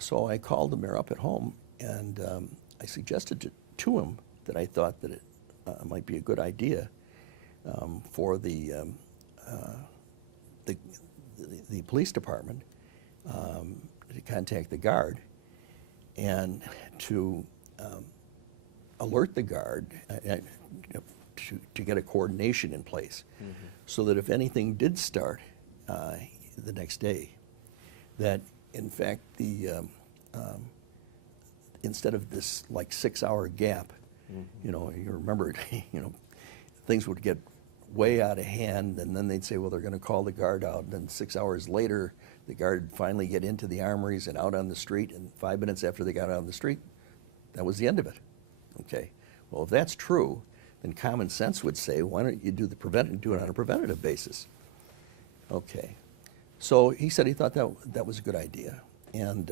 So I called the mayor up at home, and I suggested to him that I thought that it might be a good idea for the police department to contact the guard and to alert the guard to get a coordination in place, so that if anything did start the next day, that in fact instead of this like 6-hour gap, you remember, things would get way out of hand, and then they'd say, well, they're going to call the guard out, and then 6 hours later, the guard would finally get into the armories and out on the street, and 5 minutes after they got out on the street, that was the end of it. Okay, well, if that's true, then common sense would say, why don't you do it on a preventative basis? Okay, so he said he thought that was a good idea, and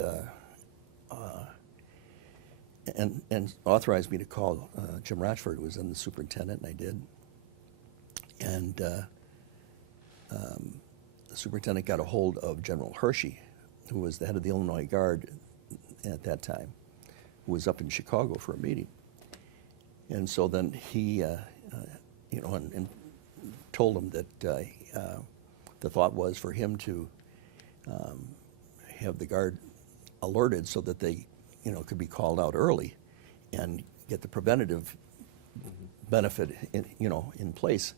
authorized me to call Jim Rochford, who was then the superintendent, and I did. And the superintendent got a hold of General Hershey, who was the head of the Illinois Guard at that time, who was up in Chicago for a meeting. And so then he, and told him that the thought was for him to have the guard alerted so that they, could be called out early and get the preventative benefit in place.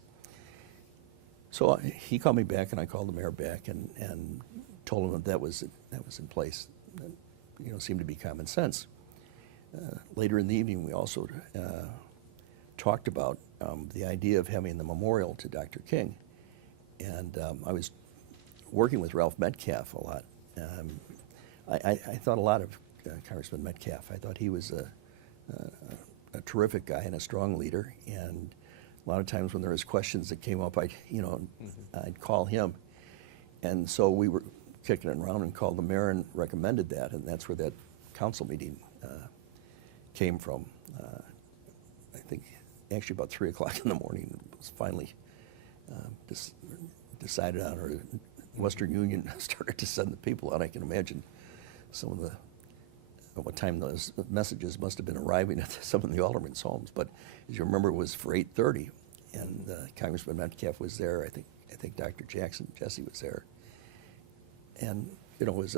So he called me back, and I called the mayor back and told him that was in place. That, seemed to be common sense. Later in the evening, we also talked about the idea of having the memorial to Dr. King, and I was working with Ralph Metcalf a lot. I thought a lot of Congressman Metcalf. I thought he was a terrific guy and a strong leader, and a lot of times when there was questions that came up, I'd call him. And so we were kicking it around and called the mayor and recommended that, and that's where that council meeting came from. I think actually about 3 o'clock in the morning it was finally decided on, or Western Union started to send the people out. I can imagine some of what time those messages must have been arriving at some of the aldermen's homes. But as you remember, it was for 8:30, and Congressman Metcalf was there. I think Dr. Jesse was there, and it was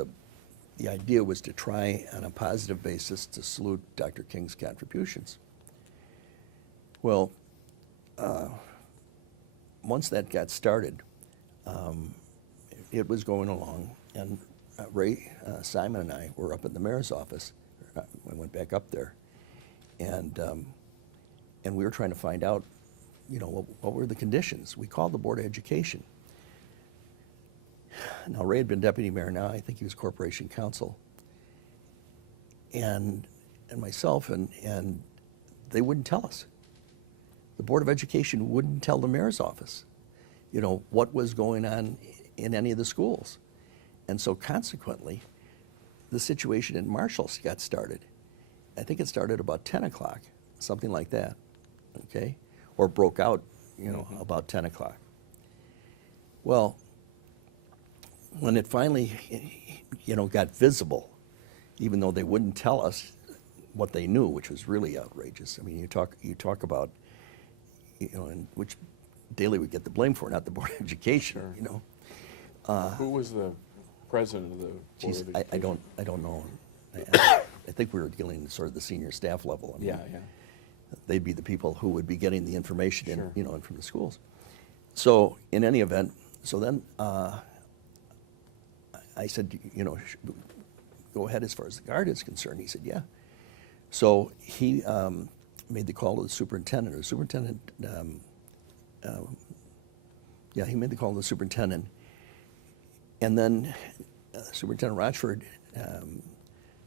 the idea was to try on a positive basis to salute Dr. King's contributions. Well, once that got started, it was going along, and Ray Simon and I were up in the mayor's office. We went back up there, and we were trying to find out, what were the conditions. We called the Board of Education. Now, Ray had been deputy mayor. Now I think he was corporation counsel, and myself, and they wouldn't tell us. The Board of Education wouldn't tell the mayor's office, what was going on in any of the schools. And so consequently, the situation in Marshall got started. I think it started about 10 o'clock, something like that, okay? Or broke out, about 10 o'clock. Well, when it finally, got visible, even though they wouldn't tell us what they knew, which was really outrageous. I mean, you talk about, and which Daley would get the blame for, not the Board of Education, Sure. Who was the president of the Board of Education? I don't know. I think we were dealing with sort of the senior staff level. I mean, Yeah. They'd be the people who would be getting the information Sure. in from the schools. So in any event, so then I said, go ahead as far as the guard is concerned. He said, yeah. So he made the call to the superintendent. The superintendent, he made the call to the superintendent. And then Superintendent Rochford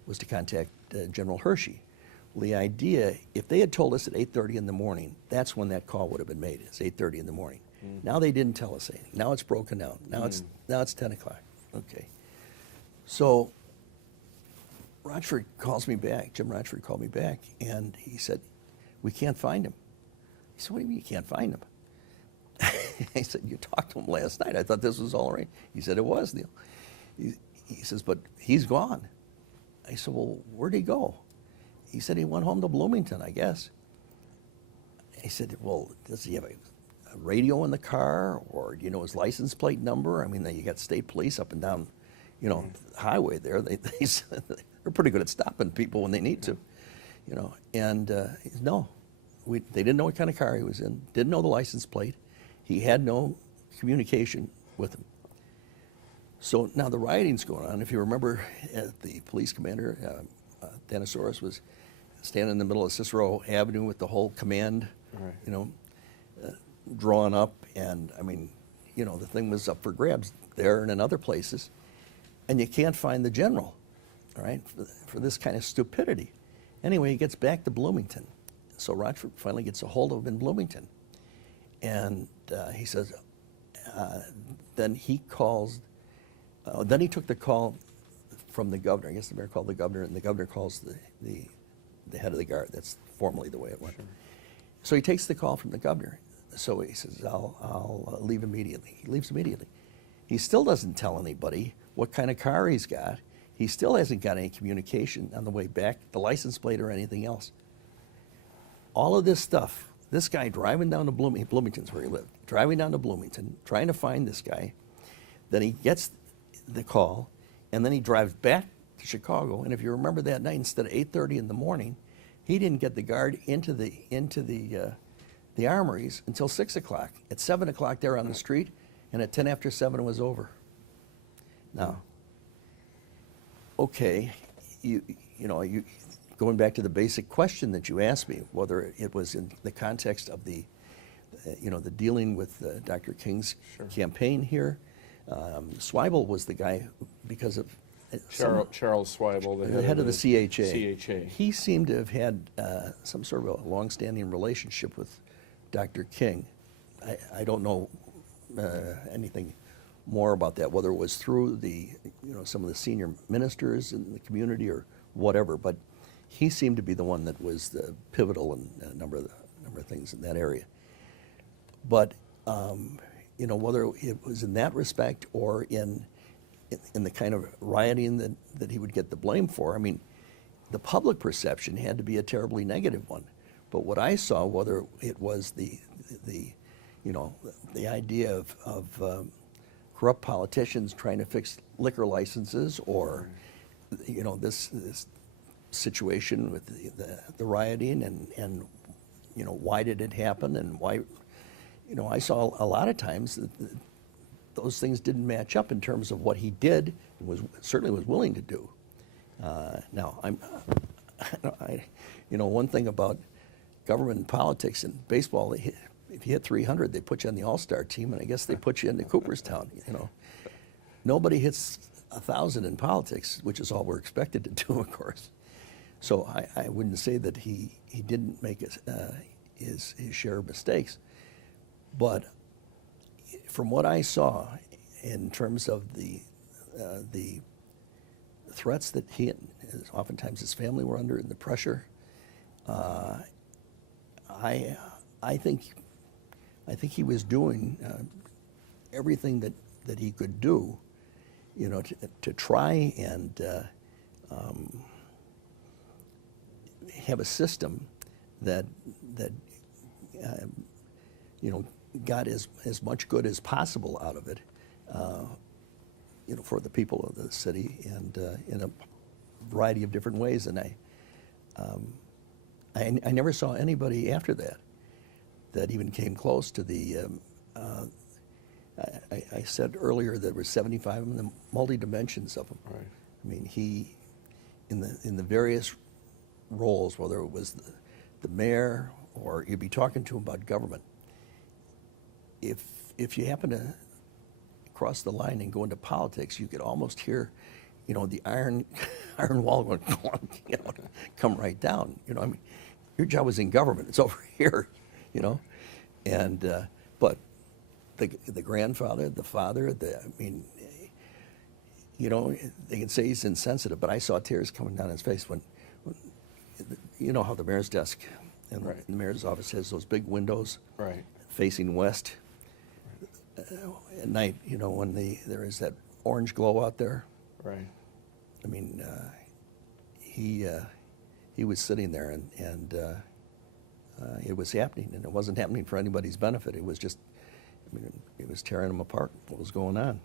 was to contact General Hershey. Well, the idea, if they had told us at 8:30 in the morning, that's when that call would have been made. It's 8:30 in the morning. Now they didn't tell us anything. Now it's broken down. Now it's 10 o'clock. Okay. So Rochford calls me back. Jim Rochford called me back, and he said, we can't find him. He said, what do you mean you can't find him? I said, you talked to him last night. I thought this was all right. He said, it was, Neil. He says, but he's gone. I said, well, where'd he go? He said he went home to Bloomington, I guess. He said, well, does he have a radio in the car, or do you know his license plate number? I mean, you got state police up and down, the highway there. They're pretty good at stopping people when they need to, And he said, no, they didn't know what kind of car he was in, didn't know the license plate. He had no communication with him. So now the rioting's going on. If you remember, the police commander, Danosaurus, was standing in the middle of Cicero Avenue with the whole command, Right. Drawn up, and I mean, the thing was up for grabs there and in other places, and you can't find the general, all right, for this kind of stupidity. Anyway, he gets back to Bloomington, so Rochford finally gets a hold of him in Bloomington, and he says, then he calls, then he took the call from the governor. I guess the mayor called the governor, and the governor calls the head of the guard. That's formally the way it went. Sure. So he takes the call from the governor. So he says, I'll leave immediately. He leaves immediately. He still doesn't tell anybody what kind of car he's got. He still hasn't got any communication on the way back, the license plate or anything else. All of this stuff, this guy driving down to Bloomington's where he lived, driving down to Bloomington, trying to find this guy. Then he gets the call, and then he drives back to Chicago. And if you remember that night, instead of 8:30 in the morning, he didn't get the guard into the armories until 6 o'clock. At 7 o'clock, they're on the street, and at 10 after 7, it was over. Now, okay, you going back to the basic question that you asked me, whether it was in the context of the dealing with Dr. King's Sure. campaign here. Swibel was the guy because of Charles Swibel, the head of the CHA. CHA. He seemed to have had some sort of a long-standing relationship with Dr. King. I don't know anything more about that, whether it was through some of the senior ministers in the community or whatever. But he seemed to be the one that was the pivotal in a number of things in that area. But whether it was in that respect or in the kind of rioting that he would get the blame for, I mean, the public perception had to be a terribly negative one. But what I saw, whether it was the idea of corrupt politicians trying to fix liquor licenses, or this situation with the rioting and why did it happen, and why, I saw a lot of times that those things didn't match up in terms of what he did and certainly was willing to do. Now, one thing about government and politics and baseball, if you hit 300, they put you on the All-Star team, and I guess they put you into Cooperstown. Nobody hits 1,000 in politics, which is all we're expected to do, of course. So I wouldn't say that he didn't make his share of mistakes, but from what I saw in terms of the threats that he and oftentimes his family were under, and the pressure, I think he was doing everything that he could do, to try and have a system that got as much good as possible out of it, for the people of the city, and in a variety of different ways. And I never saw anybody after that even came close to the. I said earlier there were 75 of them, the multi-dimensions of them. Right. I mean, he in the various roles, whether it was the mayor or you'd be talking to him about government. If you happen to cross the line and go into politics, you could almost hear, the iron wall going, come right down. I mean, your job was in government; it's over here, And but the grandfather, the father, they can say he's insensitive, but I saw tears coming down his face when how the mayor's desk and Right. the mayor's office has those big windows Right. facing west. At night, when there is that orange glow out there. Right. I mean, he was sitting there, and it was happening, and it wasn't happening for anybody's benefit. It was just, I mean, it was tearing him apart. What was going on?